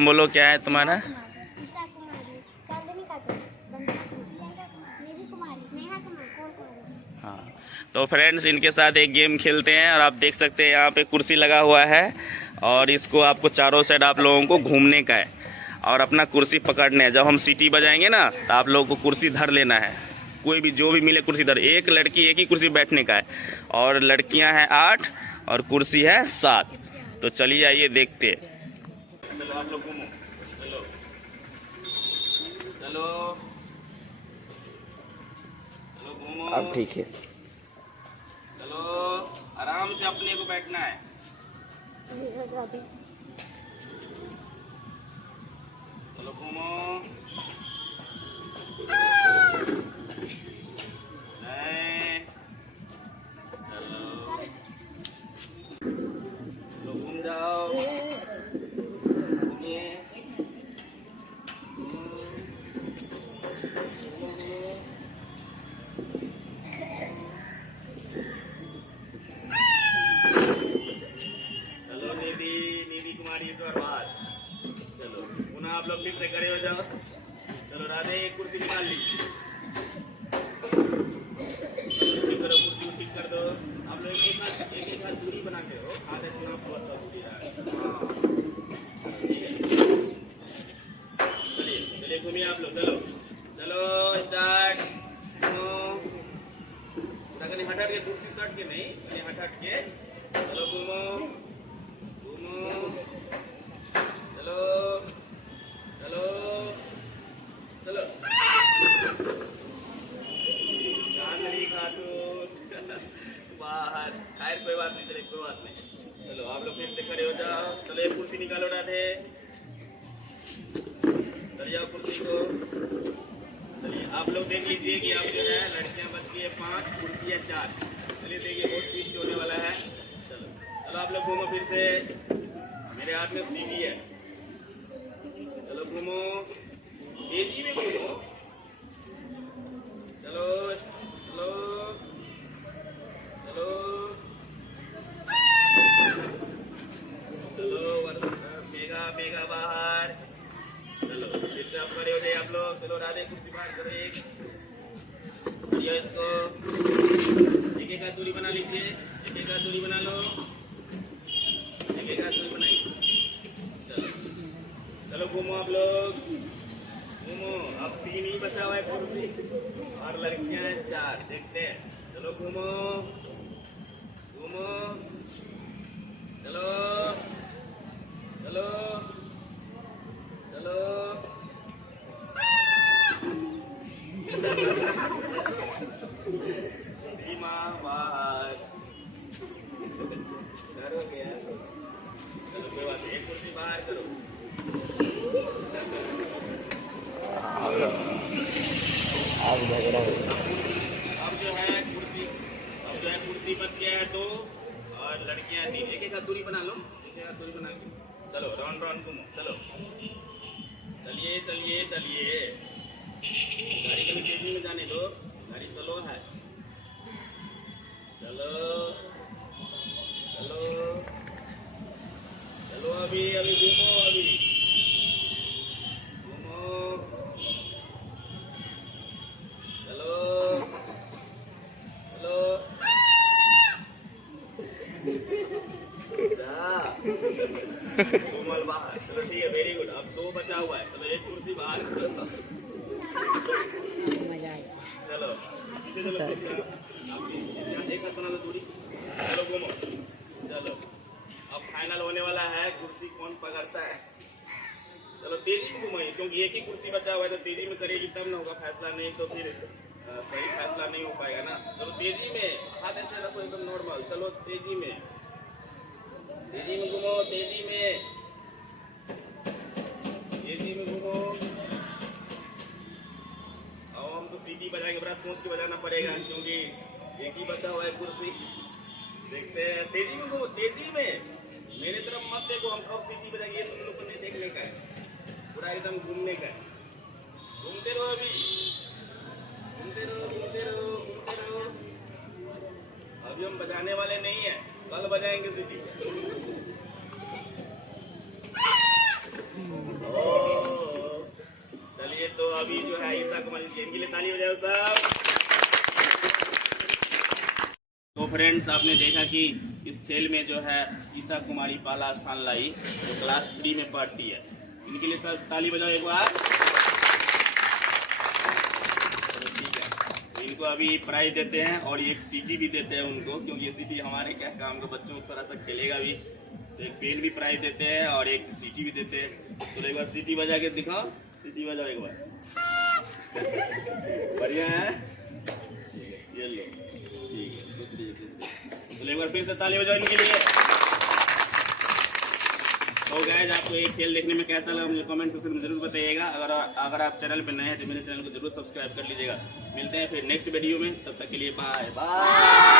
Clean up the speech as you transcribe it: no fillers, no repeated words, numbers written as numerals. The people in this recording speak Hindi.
नाम बोलो, क्या है तुम्हारा? ईशा कुमारी, चांदनी खातून, वंदना कुमारी, निधि कुमारी, नेहा कुमारी, कौर कुमारी। हाँ, तो फ्रेंड्स इनके साथ एक गेम खेलते हैं। और आप देख सकते हैं यहाँ पे कुर्सी लगा हुआ है और इसको आपको चारों साइड आप लोगों को घूमने का है और अपना कुर्सी पकड़ना है। जब हम सीटी बजाएंगे ना तो आप लोगों को कुर्सी धर लेना है। कोई भी जो भी मिले कुर्सी धर। एक लड़की एक ही कुर्सी बैठने का है और लड़कियां हैं 8 और कुर्सी है 7। तो चलिए आइए देखते हैं। चलो आप लोग घूमो, चलो चलो चलो घूमो। अब ठीक है, चलो आराम से अपने को बैठना है। चलो घूमो। चलो घूम जाओ, घूमिए। चलो निधि कुमारी इस बार बाहर। चलो पुनः आप लोग फिर से खड़े हो जाओ। चलो राधे एक कुर्सी निकाल ली। ठीक करो, कुर्सी को ठीक कर दो। आप लोग एक हाथ दूरी बना के हो, हाथ ऐसे ना बहुत दूरी है। चलिए चलिए घूमिए आप लोग। चलो चलो स्टार्ट। हट के कुर्सी सट के नहीं, हट के। चलो घूमो घूमो। चलो चलो चलो। चांदनी खातून बाहर। खैर कोई बात नहीं, चलिए कोई बात नहीं। चलो आप लोग फिर से खड़े हो जाओ। चलो एक कुर्सी निकालो राधे, चलिए आओ कुर्सी को। चलिए आप लोग देख लीजिए कि अब जो है लड़कियां बच गई है 5, कुर्सी है 4। चलिए देखिए बहुत ट्विस्ट होने वाला है। चलो चलो आप लोग घूमो फिर से। मेरे हाथ में सीढ़ी है। चलो घूमो, तेजी में घूमो। चलो चलो चलो चलो मेगा मेगा बाहर। चलो फिर से आप खड़े हो जाइए आप लोग। चलो राधे कुर्सी बाहर करो एक। चलिए इसको एक हाथ दूरी बना लीजिए, एक हाथ दूरी बना लो, एक हाथ दूरी बनाइए। चलो चलो घूमो आप लोग, घूमो। अब 3 ही बचा हुआ है कुर्सी और लड़कियां हैं 4। देखते हैं। चलो घूमो घूमो। चलो चलो चलो। सीमा बाहर करो गया। चलो कोई बात नहीं, एक कुर्सी बाहर करो। अब जो है कुर्सी बच गया है 2 और लड़कियां 3। एक हाथ दूरी बना लो, एक हाथ दूरी बना लो। चलो राउंड राउंड घूमो। चलो चलिए चलिए चलिए। गाड़ी कभी तेजी में जाने दो, गाड़ी स्लो है। चलो चलो चलो अभी अभी घूमो, अभी घूमो। चलो चलो घूमल बाहर। चलो ठीक है, वेरी गुड। अब 2 बचा हुआ है। चलो एक कुर्सी बाहर करो। चलो चलो एक हाथ बना लो दूरी। चलो घूमो। चलो अब फाइनल होने वाला है, कुर्सी कौन पकड़ता है। चलो तेजी में घुमाइए, क्योंकि एक ही कुर्सी बचा हुआ है तो तेजी में करेगी तब ना होगा फैसला, नहीं तो फिर सही फैसला नहीं हो पाएगा ना। चलो तेजी में, हाथ ऐसे रखो एकदम नॉर्मल। चलो तेजी में घूमो, तेजी में घूमो। अब हम तो सीटी बजाएंगे, बड़ा सोच के बजाना पड़ेगा क्योंकि एक ही बचा हुआ है कुर्सी। देखते हैं, तेजी में घूमो, तेजी में। मेरे तरफ मत देखो, हम कब सीटी बजाएंगे तुम लोग को नहीं देखने का है, पूरा एकदम घूमने का है। घूमते रहो, अभी घूमते रहो घूमते रहो घूमते रहो। अभी हम बजाने वाले नहीं है, कल बजाएंगे सीटी। अभी जो है ईसा कुमारी जैन के लिए ताली बजाओ सब। तो फ्रेंड्स, आपने देखा कि इस खेल में जो है ईसा कुमारी पहला स्थान लाई, जो क्लास 3 में पढ़ती है। इनके लिए सब ताली बजाओ एक बार। ठीक है, तो इनको अभी प्राइज देते हैं और एक सीटी भी देते हैं उनको, क्योंकि ये सीटी हमारे क्या काम के बच्चों को थोड़ा सा खेलेगा भी, तो एक पेन भी प्राइज देते हैं और एक सीटी भी देते हैं। तो एक बार सीटी बजा के दिखाओ, सीटी बजाओ एक बार। बढ़िया है, ये लो। ठीक है, दूसरी। तो एक बार फिर से ताली बजाओ इनके लिए। तो गाइस, आपको ये खेल देखने में कैसा लगा मुझे कमेंट सेक्शन में जरूर बताइएगा। अगर आप चैनल पे नए हैं तो मेरे चैनल को जरूर सब्सक्राइब कर लीजिएगा। मिलते हैं फिर नेक्स्ट वीडियो में, तब तक के लिए बाय बाय।